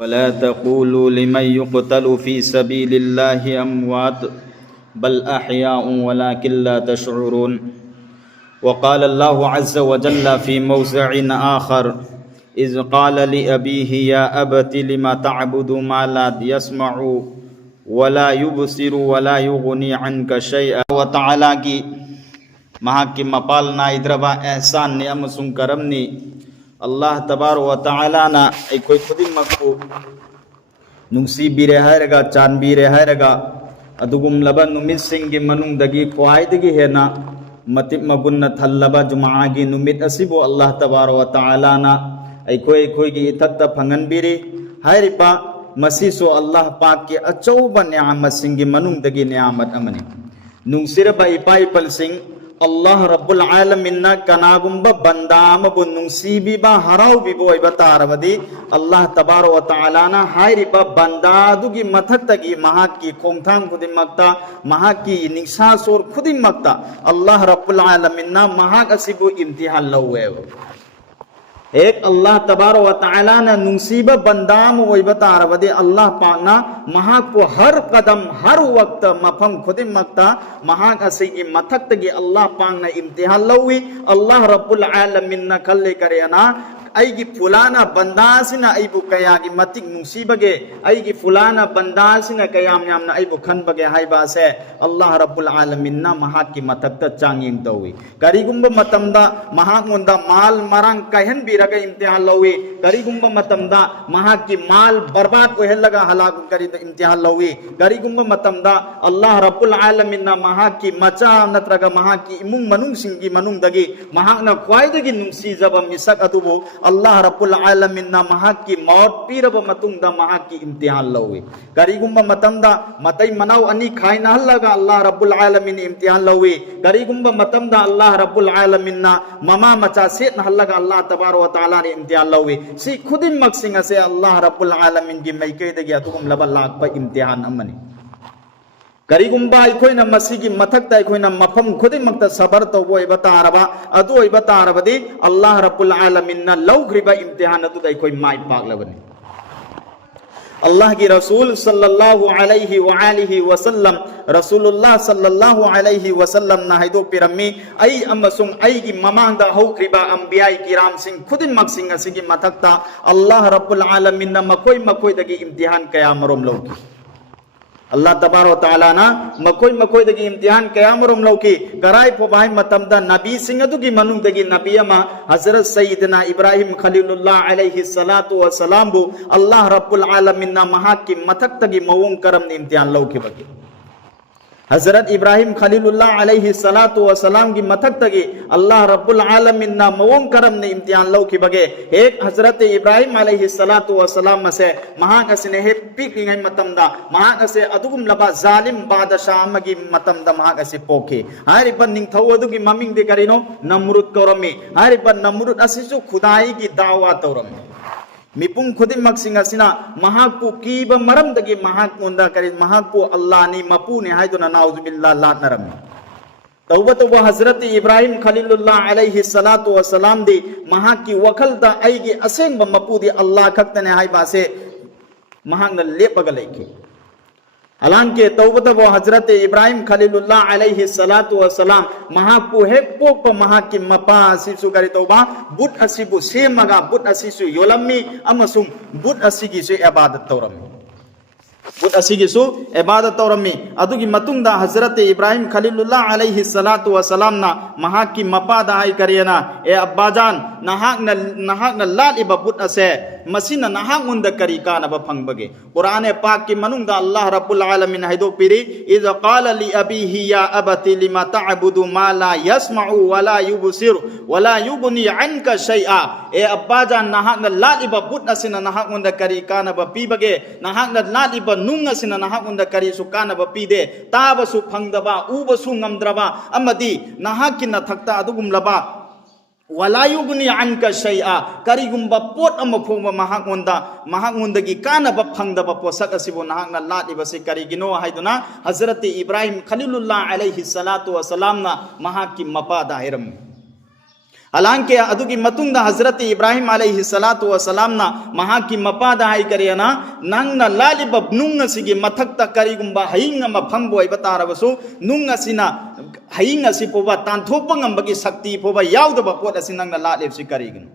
ولا تقولوا لمن يقتل في سبيل الله أموات بل أحياء ولكن لا تشعرون. وقال الله عز وجل في موضع آخر إذ قال لأبيه يا أبت لما تعبد ما لا يسمع ولا يبصر ولا يغني عنك شيئا. وتعالى की महाकी मपाल नाइद्रबा एहसान ने अमसुं करमनी अल्लाह तबार व तआला ना अखोई खुदिमकु नुंसीबीरे हायरगा चानबीरे हायरगा अदुगुमलबा नुमितसिंगी मनुंगदगी ख्वाइदगी हेना मतिब मगुन्ना थल्लबा जुमागी नुमित असिबो अल्लाह तबार व तआला ना अखोईगी इथत्ता फंगनबीरी हायरिबा मसीसो अल्लाह पाक की अचौबा नियामतसिंगी मनुंगदगी नियामत अमनी नुंसिरबा इपा इपलसिंग अल्लाह रब्बुल आलमीन कनागुंबा बंदामबु नुंसीबीबा हराउबीबो ओइबा तारबदी अल्लाह तबार व तआला ना हायरिबा बंदादुगी मथक्तगी महाकी खोंगथांग खुदिमक्ता महाकी निसासोर खुदिमक्ता अल्लाह रब्बुल आलमीन ना महाक असिबु इम्तिहान लौवेबो एक अल्लाह तबार व तआला ना नुंसीबा बंदाम ओइबा तारबदी अल्लाह पाकना महाक को हर कदम हर वक्त मफम खुदिमक्ता महाक असिगी मथक्तगी अल्लाह पाकना इम्तिहान लौवी अल्लाह रब्बुल आलमीन ना खल्ले करेना अईगी फुलाना बंदासिना अईबु कयागी मतिक नुंसीबगे अईगी फुलाना बंदासिना कयाम यामना अईबु खनबगे हाइबासे अल्लाह रब्बुल आलमीन ना महाकी मथक्ता चांगिंग तौवी करिगुंबा मतमदा महामुंदा माल मरंग कहन बीरगा इम्तिहान लौवी करिगुंबा मतमदा महाकी माल बर्बाद ओहेलगा हलाक करी इम्तिहान लौवी करिगुंबा मतमदा अल्लाह रब्बुल आलमीन ना महाकी मचा नत्रगा महाकी इमुंग मनुंग सिंगी मनुंगदगी महाकना ख्वाइदगी नुंसीजबा मिसक अदुबो अल्लाह रब्बुल आलमीन ना महाकी मौत पीरबा मतुंगदा महाकी इम्तिहान लौवी करिगुंबा मतमदा मतई मनाव अनि खाइना हल्लगा अल्लाह रब्बुल आलमीन इम्तिहान लौवी करिगुंबा मतमदा अल्लाह रब्बुल आलमीन ना ममा मचा सेत हल्लगा अल्लाह तबार व तआला ने इम्तिहान लौवी सी खुदिमक सिंग से अल्लाह रब्बुल आलमीन की मैकेदगी अतुगुम लबा लाकपा इम्तिहान अमनी करिगुंबा अखोइना मसीगी मथक्ता अखोइना मफम खुदिमक्ता सबर तौबो ओइबा तारबा अदु ओइबा तारबदी अल्लाह रब्बुल आलमीन ना लौग्रिबा इम्तिहान अदुदा अखोइ माइ पाकलबनी अल्लाह की रसूल सल्लल्लाहु अलैहि व आलिहि वसल्लम रसूलुल्लाह सल्लल्लाहु अलैहि वसल्लम ना हाइदो पिरम्मी आई अमसुंग आईगी ममांगदा हौक्रिबा अंबियाई किराम सिंग खुदिमक सिंग असिगी मथक्ता अल्लाह रब्बुल आलमीन ना मकोई मकोइदगी इम्तिहान कयामरोम लौकी अल्लाह तबार व तआला ना मकोई मकोइदगी इम्तिहान कयामरोम लौकी कराई फोबाई मतमदा नबी सिंग अदुगी मनुंगदगी नबी अमा हजरत सय्यदना इब्राहिम खलीलुल्लाह अलैहि सलातु व सलाम बु अल्लाह रब्बुल आलमीन ना महाकी मथक्तगी मवुंग करम ने इम्तिहान लौकी बगी हजरत इब्राहिम खलीलुल्लाह अलैहि सलातु व सलाम की मथक्तगी अल्लाह रब्बुल आलमीन ना मवुंग करम ने इम्तिहान लौकी बगे एक हजरत इब्राहिम अलैहि सलातु व सलाम से महाक असने हे पिकलिंगै मतमदा महाक असे अदुगुम लबा जालिम बादशाह अमगी मतमदा महाक असे पोके हारिबा निंगथौ अदुगी ममिंग दे करिनो नमरुद कौरमी हारिबा नमरुद असिसु खुदाई की दावा तौरमी मिपुंग खुदिमक सिंग असिना महाकु कीबा मरमदगी महाकुंदा करि महाकु अल्लाह नि मपुने हाइदुना नाउजुबिल्लाह लातनरमी तौबा हजरत इब्राहिम खलीलुल्लाह अलैहि सलातु व सलाम दे महाकी वखलदा आईगी असेंग मपुदी अल्लाह खक्तने हाइबासे महांग लेपग लेके हालांकि तौबतबो हजरत इब्राहिम खलीलुल्लाह अलैहि सलातु व सलाम महापु हे पोप महाकी मपा असिसु करि तौबा बुत असिबु सेमगा बुत असिसु योलम्मी अमसुम बुत असिगिसु इबादत तौरम्मी बुत असिगिसु इबादत तौरम्मी अदुगी मतुंगदा हजरत इब्राहिम खलीलुल्लाह अलैहि सलातु व सलाम ना महाकी मपा दाई करियना ए अब्बाजान नहाकना लालिबा बुत असे मसीना नहामुंदा करी कानबा फंगबगे कुरान पाक की मनुंगदा अल्लाह रब्बुल आलमीन हाइदो पिरी इज क़ाल लि अबीहि या अबति लिमा तअबुदु मा ला यस्मउ वला युबसिरु वला युगनी अनका शैआ ए अब्बाजान नहाकना लालिबा बुत असिना नहामुंदा करी कानबा पीबगे नहाकना लालिबा नुंग असिना नहामुंदा करी सु कानबा पीदे ताबसु फंगदबा उबसु ngамद्रबा अमदी नहाकी नथक्ता अदुगुम लबा वलायुगुनी अनका शैआ करिगुंबा पोट अमा फोंबा महांगुंदगी कानबा फंगदबा पोसक असिबो नहाकना लादिबसे करिगिनो हाइदुना हजरत इब्राहिम खलीलुल्लाह अलैहि सलातु व सलाम ना महाकी मपा दाहिरम हालांकि अदुगी मतुंगदा हजरत इब्राहिम अलैहि सलातु वसलामना महाकी मपादा हाई करेना नंगना लालिब नुंग असिगी मथक्ता करिगुंबा हयिंग अमा फंबो इबा तारबसु नुंग असिना हयिंग असि पोबा तांथोकपा ngambagi शक्ति पोबा यावदबा पोत असि नंगना लालेबसि करिगनु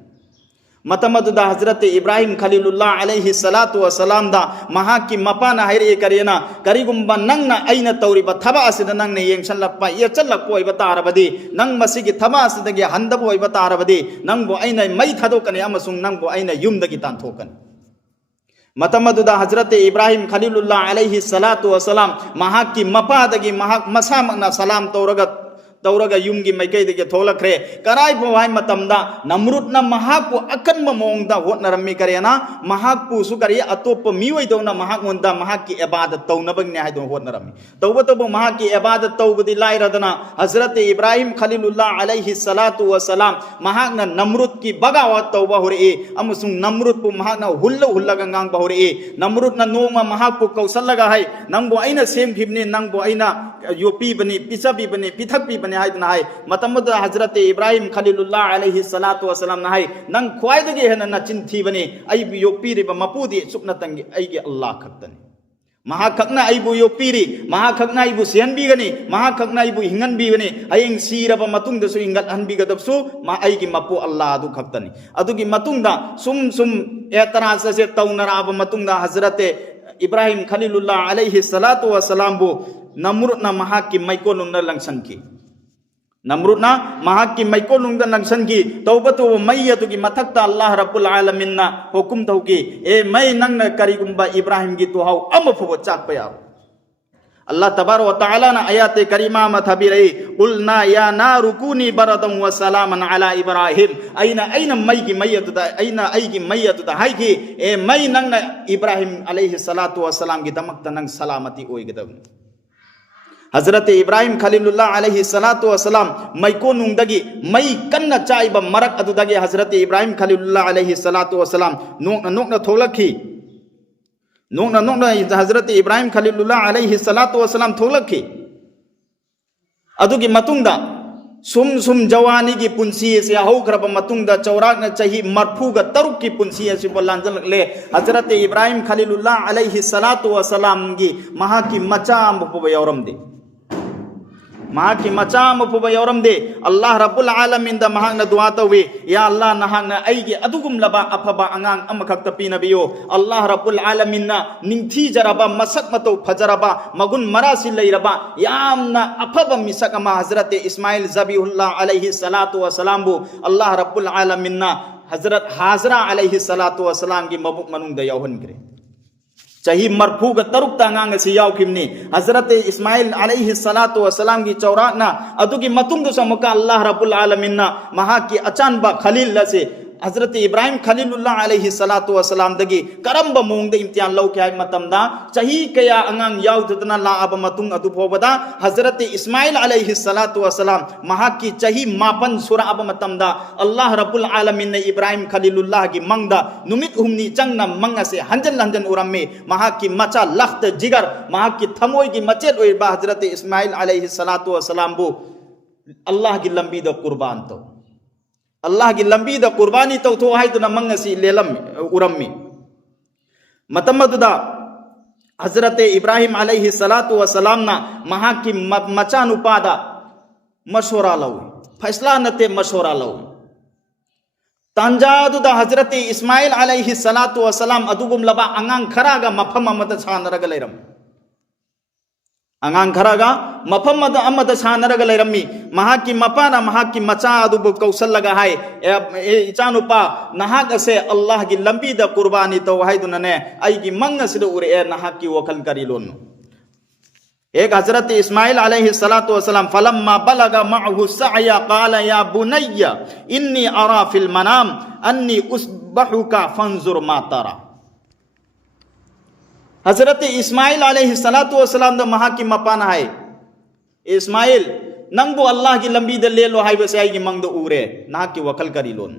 मतमदुदा हजरत इब्राहिम खलीलुल्लाह अलैहि सलातु वसलाम दा महाकी मपाना हाइरे करेना करिगुंबा नंगना अइना तौरिबा थबा असिदा नंगना येंगसनलपा येचलकपो इबा तारबदि नंग मसिगी थबा असिदगी हंदबो इबा तारबदि नंगबो अइना मै थादोकने अमसुंग नंगबो अइना युमदगी तांथोकने मतमदुदा हजरत इब्राहिम खलीलुल्लाह अलैहि सलातु वसलाम महाकी मपादगी मसामकना सलाम तौरगा युमगी मैकैदगी थोलखरे कराई बोहाय मतमदा नमरुदना महाकु अकन्म मोंगदा होटनरमी करेना महाकु सुकरी अतोप मिवैदौना महाकमोंदा महाकी इबादत तौनबगने हायदो होटनरमी तौबतबो महाकी इबादत तौबदी लाइरदना हजरत इब्राहिम खलीलुल्लाह अलैहि सलातु वसलाम महाकना नमरुद की बगावत तौबा होरे अमसुंग नमरुद पु महाकना हुल्लगा ngang bahore नमरुदना नोंगा महाकु कौसलगा हाय नंगबो अइना सेमखिबनी नंगबो अइना योपी बनी पिसाबी बनी पिथकपी बनी हायदना हाय मतमदा हजरत इब्राहिम खलीलुल्लाह अलैहि सलातु वसलाम ना हाय नंग ख्वाइदगी हेना नचिन थीबनी अइबु योपीरिबा मपुदी सुकनतंगी अइगे अल्लाह खक्तनी महाखक्ना अइबु योपीरी महाखक्ना अइबु सेनबीगनी महाखक्ना अइबु हिंगनबीगनी हयेंग सीरबा मतुंगदसु हिंगत हनबीगदबसु मा अइगी मपु अल्लाह अदु खक्तनी अदुगी मतुंगदा सुम एतराससे तौनराबा मतुंगदा हजरत इब्राहिम खलीलुल्लाह अलैहि सलातु वसलाम बु नमरुदना महाकी मैकोनुंगदा लंगसनकी नमरुदना महाकी मैकोनुंगदा लंगसनकी तौबतु मैयतुगी मथक्ता अल्लाह रब्बुल आलमीनना हुकुम तौकी ए मै नंगना करिगुंबा इब्राहिम गी तुहाउ अमफुबो चाकपा याव अल्लाह तबारक व तआला ना आयत करीमा मा थबिरई कुलना या नारु कुनी बरदन व सलामन अला इब्राहिम अइना मैगी मैयतुदा अइना अइगी मैयतुदा हाइकी ए मै नंगना इब्राहिम अलैहि सलातु व सलाम गी दमकता नंग सलामती ओइगदबनी हजरत इब्राहिम खलीलुल्लाह अलैहि सलातु वसलाम मैकोनुंगदगी मै कन्ना चाइबा मरक अदुदगी हजरत इब्राहिम खलीलुल्लाह अलैहि सलातु वसलाम नोकना थोलखी नोकना हजरत इब्राहिम खलीलुल्लाह अलैहि सलातु वसलाम थोलखी अदुगी मतुंगदा सुम जवानी की पुंसी से हौख्रब मतुंगदा चौराकना चही मरफूगा तरुक की पुंसी से लांजलले हजरत इब्राहिम खलीलुल्लाह अलैहि सलातु वसलाम गी महाकी मचा अम्बुब यौरमदे महाकी मचा अम्बुब यौरमदे अल्लाह रब्बुल आलमीन दा महाकना दुआ तौवे या अल्लाह नहाकना अइगे अदुगुमलबा अफबा अंगांग अमखक्ता पीनबियो अल्लाह रब्बुल आलमीन ना निंथी जरबा मसक मतौ फजरबा मगुन मरासी लैरबा यामना अफबा मिसक अमा हजरत इस्माइल ज़बीहुल्लाह अलैहि सलातु वसलाम बु अल्लाह रब्बुल आलमीन ना हजरत हाजरा अलैहि सलातु वसलाम की मबुक मनुंगदा यौहनग्रे चाही मरफूगा तरुक तांगांग से यावखिमनी हजरत इस्माइल अलैहि सलातु वसलाम की चौराकना अदुगी मतुंगदु समुका अल्लाह रब्बुल आलमीन ना महाकी अचानबा खलील लसे हजरत इब्राहिम खलीलुल्लाह अलैहि सलातु वसलाम दगी करंब मोंगदे इम्तिहान लौके हाय मतमदा चाही कया अंगांग यावदना लाअब मतुंग अदु फोबदा हजरत इस्माइल अलैहि सलातु वसलाम महाकी चाही मापन सुराब मतमदा अल्लाह रब्बुल आलमीन ने इब्राहिम खलीलुल्लाह की मंगदा नुमित हुमनी चंगना मंगा से हंजन उरम्मे महाकी मचा लख्त जिगर महाकी थमोय की मचेत ओइबा हजरत इस्माइल अलैहि सलातु वसलाम बु अल्लाह की लंबी द कुर्बान तो अल्लाह की लंबी द कुर्बानी तो हाइदुना मंगसी लेलम उरम्मी मतमदुदा हजरत इब्राहिम अलैहि सलातु वसलाम ना महाकी मचानुपादा मशवरा लौ फैसला नते मशवरा लौ तांजादुदा हजरत इस्माइल अलैहि सलातु वसलाम अदुगुम लबा अंगांग खरागा मफम अमद सानरगा लैरम अंगांग खरागा मफम अमद सानरगा लैरम्मी महाकी मपाना महाकी मचा अदुबु कौसलगा हाय ए इचानुपा नहाक से अल्लाह की लंबी द कुर्बानी तो हाइदुनने अइगी मंग सिद उरे नहाक की वखल करी लोनु एक हजरत इस्माइल अलैहि सलातु वसलाम फलम्मा बलगा मअहु सअया क़ाल या बुनय्या इन्नी अरा फिल मनाम अन्नी उसबहुका फंजुर मा तरा हजरत इस्माइल अलैहि सलातु वसलाम द महाकी मपाना है इस्माइल नंगबु अल्लाह की लंबी द ले लो हाय बसे आइगी मंग द उरे ना की वखल करी लोन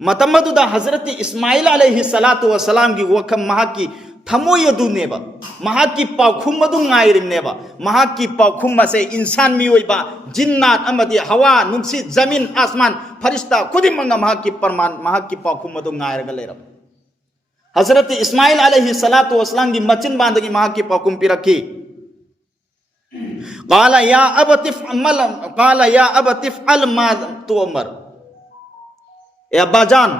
मतमदुदा हजरत इस्माइल अलैहि सलातु वसलाम की वखम महाकी थमोई अदुनेबा महाकी पाउखुम अदु ngairineba महाकी पाउखुम से इंसान मियोइबा जिन्नात अमदि हवा नुंसी जमीन आसमान फरिश्ता खुदिमंगा महाकी परमान महाकी पाउखुम अदु ngairga लेरब हजरत इस्माइल अलैहि सलातु वसलाम की मचिन बांदगी महाकी पाउखुम पिरकी काला या अबतिफ अल मा तुअमर या बाजान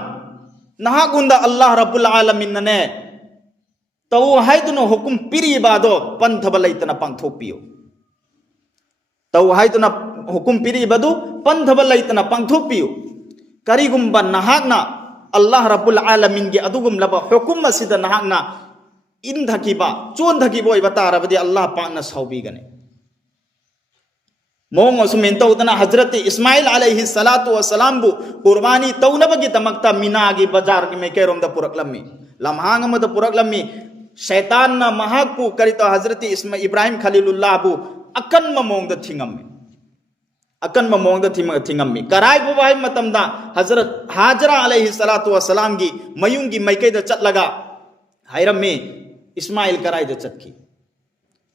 नहागुंदा अल्लाह रब्बुल आलमीन ने तौ हाइदुनो हुकुम पिरीबादो पंथब लैतना पांगथोपियो तौ हाइदुना हुकुम पिरीबादु पंथब लैतना पांगथोपियो करिगुंबा नहागना अल्लाह रब्बुल आलमीन गे अदुगुम लबा हुकुम असिदा नहागना इंधकिबा चोंधकिबो इबतारबदि अल्लाह पाकना सौबीगने मोंग असुमेन तौदना हजरत इस्माइल अलैहि सलातु वसलाम बु कुर्बानी तौनबगी तमक्ता मीनागी बाजार की मेकेरोम द पुरकलम्मी लम्हांग मद पुरकलम्मी शैतान न महाकु करितो हजरत इब्राहिम खलीलुल्लाह बु अकन्म मोंग द थिंगम्मी अकन्म मोंग द थिंगम्मी कराय बु बाय मतमदा हजरत हाजरा अलैहि सलातु वसलाम गी मयुंगी मैके द चटलगा हायरम्मी इस्माइल कराय द चटकी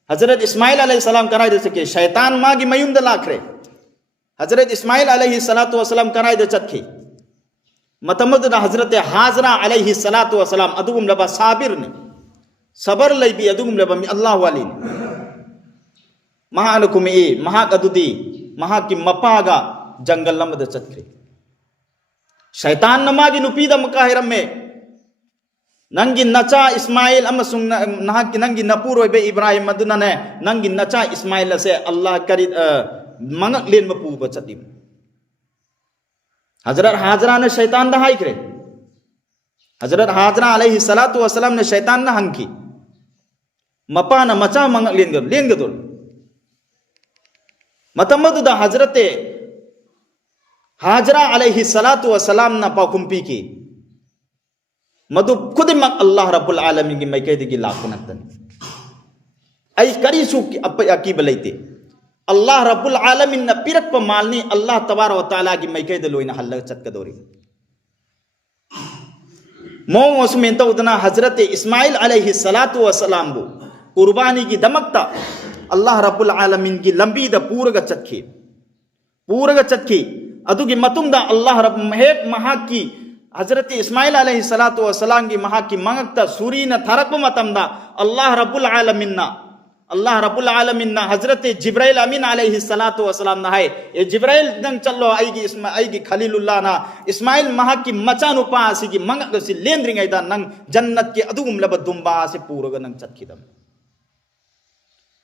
हजरत इस्माइल अलैहिस्सलाम कराय दे सके शैतान मागी मयुम द लाखरे हजरत इस्माइल अलैहिस्सलातु वसलाम कराय दे चटकी मतमद हजरत हाजरा अलैहिस्सलातु वसलाम अदुगुम लबा साबिर ने सबर लैबी अदुगुम लबा मी अल्लाह वाली महानुकुम ए महाक अदुदी महाक की मपागा जंगल लमद चटके शैतान नमागी नुपी द मकाहिरम में नंगी नचा इस्माइल अमसुंग नहाकी नंगी नपुरोइबे इब्राहिम मदुनने नंगी नचा इस्माइल से अल्लाह करी मंगक लेन मपू बचती हजरत हाजरा ने शैतान दा हाइकरे हजरत हाजरा अलैहि सलातु वसलाम ने शैतान ना हंकी मपा न मचा मंगक लेन गदुल मतमदु दा हजरत हाजरा अलैहि सलातु वसलाम ना पाकुंपी की मधु खुदिमक अल्लाह रब्बुल आलमीन की मैकेदगी लाखनतन आई करीसु अकीब लैते अल्लाह रब्बुल आलमीन न पिरक मालनी अल्लाह तबारक व तआला की मैकेद लोइना हल्ल चटकदोरी मोंग उसमें तो उतना हजरत इस्माइल अलैहि सलातु वसलाम बु कुर्बानी की दमकता अल्लाह रब्बुल आलमीन की लंबी द पूरग चटकी अदुगी मतुंदा अल्लाह रब हेक महा की हजरत इस्माइल अलैहि सलातु वसलाम की महा की मंगकता सूरी न थरक मतमदा अल्लाह रब्बुल आलमीन हजरत जिब्राइल अमीन अलैहि सलातु वसलाम ना है ए जिब्राइल नंग चलो आईगी खलीलुल्लाह ना इस्माइल महा की मचानुपा आसी की मंगक से लेंद्रिंगैदा नंग जन्नत के अदुगुम लब दुंबा से पूरग नंग चटखिदम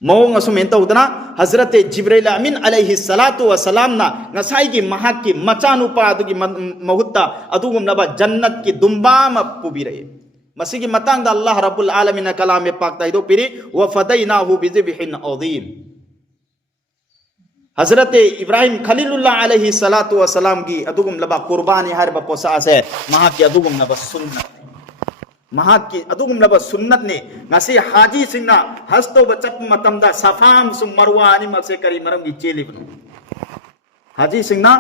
मोंग असुमें तौदना हजरत जिब्राइल अमीन अलैहि सलातु वसलाम ना ngसाई की महा की मचानुपा अदुगी महुत्ता अदुगुम लब जन्नत की दुंबा म पुबिरे मसीगी मतंग दा अल्लाह रब्बुल आलमीन कलाम में पाक ताइदो पिरी व फदैनाहु बिज़िबहिन अज़ीम हजरत इब्राहिम खलीलुल्लाह अलैहि सलातु वसलाम की अदुगुम लबा कुर्बानी हर बपोसा से महा की अदुगुम लब सुन्नत महा की अदुगुम लब सुन्नत ने ngasi हाजी सिंगना हस्तो बचप मतमदा सफाम सुम मरवानी मसे करी मरम की चेलिबन हाजी सिंगना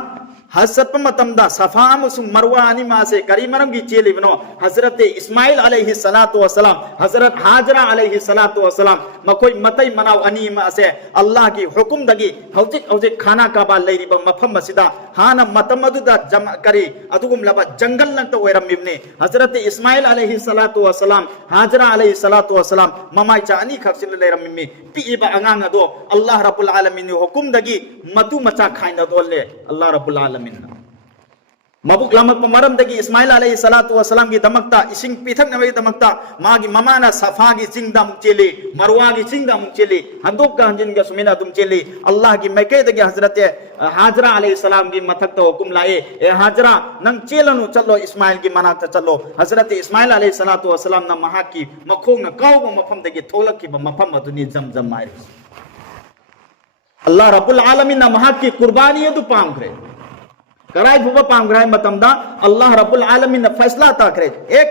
हजरत मतमदा सफाम सुम मरवानी मासे करी मरम की चेलिबनो हजरत इस्माइल अलैहि सलातु वसलाम हजरत हाजरा अलैहि सलातु वसलाम मकोई मतई मनाव अनी मासे अल्लाह की हुकुम दगी हौजिक खाना काबा लैरिब मफम मसिदा हाना मतमदुदा जमा करी अदुगुम लबा जंगल नंत ओइरमिबने हजरत इस्माइल अलैहि सलातु वसलाम हाजरा अलैहि सलातु वसलाम ममाई चा अनी खक्सिल लैरमिमे पीबा अंगांग अदो अल्लाह रब्बुल आलमीन हुकुम दगी मतु मचा खाइन दोले अल्लाह रब्बुल आलमीन मबुक लमक मरम दगी इस्माइल अलैहि सलातु वसलाम की दमकता इसिंग पिथक नबी दमकता मागी ममाना सफा की सिंग दम चेली मरवा की सिंग दम चेली हंदोक का हंजिन का सुमिना तुम चेली अल्लाह की मैके दगी हजरत हाजरा अलैहि सलाम की मथक तो हुकुम लाए ए हाजरा नंग चेलनु चलो इस्माइल की मनाक चलो हजरत इस्माइल अलैहि सलातु वसलाम ना महा की मखोंग न काव मफम दगी थोलक की मफम मदुनी जमजम मारे अल्लाह रब्बुल आलमीन ना महा की कुर्बानी दु पांग करे कराई भुबा पांगराय मतमदा अल्लाह रब्बुल आलमीन ने फैसला ताकरे एक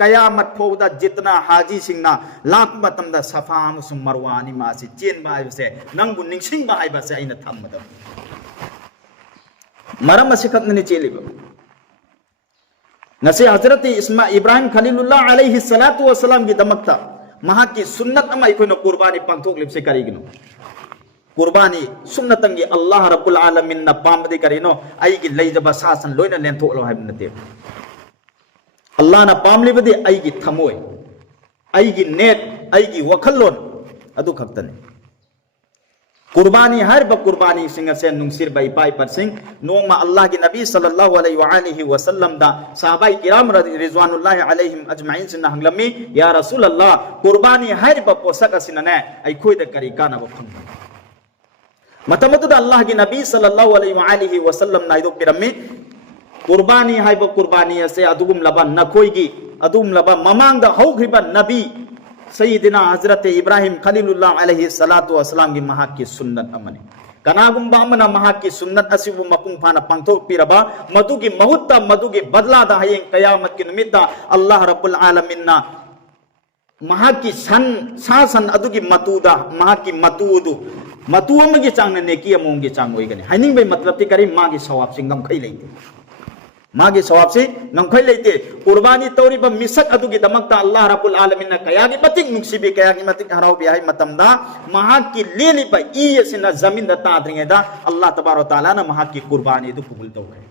कयामत फोदा जितना हाजी सिंगना लाख मतमदा सफाम सुम मरवानी मासी चेन बाय से नंगु निंगसिंग बाय बसे आइना थम्मदम मरम मसिखतने चेलिब नसे हजरत इब्राहिम खलीलुल्लाह अलैहि सलातु वसलाम की दमकता महाकी सुन्नत अमा इकोइन कुर्बानी पांथोक्लिबसे करिगिनो कुर्बानी सुन्नतंगी अल्लाह रब्बुल आलमीन ना पामदे करिनो आइगी लेजबा सासन लोइना लेंथोलो हाइब नते अल्लाह ना पामलिबदे आइगी थमोय आइगी नेट आइगी वखल्लोन अदु खक्तने कुर्बानी हर कुर्बानी सिंह से नुंगसिर बाई पाई पर सिंह नोमा अल्लाह की नबी सल्लल्लाहु अलैहि वसल्लम दा सहाबाई किराम रिजवानुल्लाहि अलैहिम अजमाइन सिन हंगलमी या रसूल अल्लाह कुर्बानी हर पोसक सिनने अखोइद करी काना बखम मतमतुद अल्लाह की नबी सल्लल्लाहु अलैहि वसल्लम नाइदो पिरमी कुर्बानी हाइब कुर्बानी से अदुगुम लबा नखोइगी अदुम लबा ममांग दा हौग्रिबा नबी सईदिना हजरत इब्राहिम खलीलुल्लाह अलैहि सलातु वसलाम की महा की सुन्नत अमने कनागुम्बा अमना महा की सुन्नत असिबु मपुंग फाना पंगथोक पिरबा मदुगी महुत्ता मदुगी बदला दा हयें कयामत की निमित्ता अल्लाह रब्बुल आलमीन ना महा की सन सासन अदुगी मतुदा महा की मतुदु मतु अमगी चांग नेकी अमोंगी चांग ओइगने हाइनिंग बे मतलब ती करी मागी सवाब सिंगम खै लेते मागी सवाब से नंखै लेते कुर्बानी तौरिबा मिसक अदुगी दमकता अल्लाह रब्बुल आलमीन ना कयागी मतिक नुक्सिबी कयागी मतिक हराव बिहाई मतमदा महा की लेलिबा ई सिना जमीन दा ताद्रिंगेदा अल्लाह तबारक व तआला ना महा की कुर्बानी दु कबूल तौरे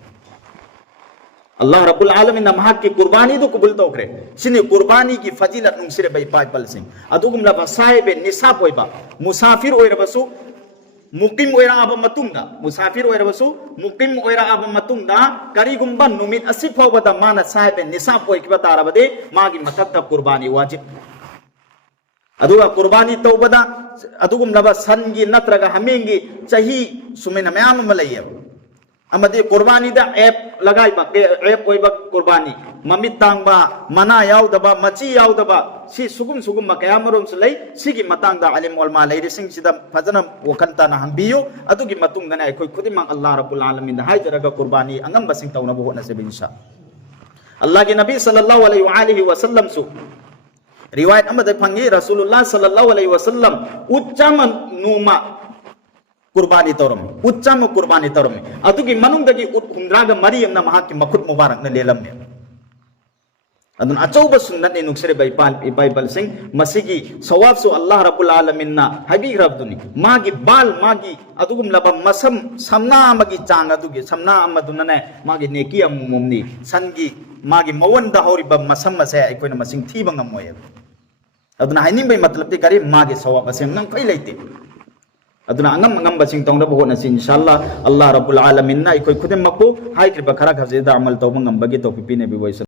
अल्लाह रब्बुल आलमीन ना महा की कुर्बानी दु कबूल तौरे सिने कुर्बानी की फजीलत नुंगसिरे बै पाइ पलसिंग अदुगुम लबा साहिबे निसाब होइबा मुसाफिर ओइरबसु मुकिम ओइरा अब मतुंगदा मुसाफिर ओइरबसु मुकिम ओइरा अब मतुंगदा करिगुम्बा नुमित असि फौबदा माना साहिबे निसाब ओइकिबा तारबदे मागी मथक्ता कुर्बानी वाजिब अदुगा कुर्बानी तौबदा अदुगुम लबा सनगी नत्रगा हमेंगी चही सुमेना मयाम मलैय अमदे कुर्बानी दा ऐप लगाइबा ऐप ओइबा कुर्बानी ममित तांगबा मना याउदबा मची याउदबा सी सुगुम सुगुम मकयामरोम सलै सिगी मतंगदा अलिम उलमा लैरिसिंग सिदा फजना वखंता ना हंबियो अदुगी मतुंगना अखोय खुदिमा अल्लाह रब्बुल आलमीन हाइजरगा कुर्बानी अंगम बसिंग तौनबो होना से इंशा अल्लाह के नबी सल्लल्लाहु अलैहि वसल्लम सु रिवायत अमद फंगी रसूलुल्लाह सल्लल्लाहु अलैहि वसल्लम उच्चम नुमा कुर्बानी तौरम उच्चम कुर्बानी तौरम अदुगी मनुंगदगी उत हुंद्रागा मरी यमना महा की मखुत मुबारक न लेलमने अदुन अचौबा सुन्नत ने नुक्सरे बाइबल सिंह मसीगी सवाब सु अल्लाह रब्बुल आलमीन ना हबी रब्दुनी मागी बाल मागी अदुगुम लबा मसम समना मगी चांग अदुगी समना अमदुनने मागी नेकी अमुमनी सनगी मागी मवन दा होरिबा मसम मसे अकोइना मसिंग थीबा ngमोय अदुना हाइनिंग बै मतलब ती करी मागी सवाब असेम नंग खै लेते अदुना अंगम बसिंग तौंदा बहो नसि इंशाअल्लाह अल्लाह रब्बुल आलमीन ना अकोइ खुदे मक्कु हाइक्रिबा खरा खजे दा अमल तौबा ngमबगी तौफिक पिने बि वैस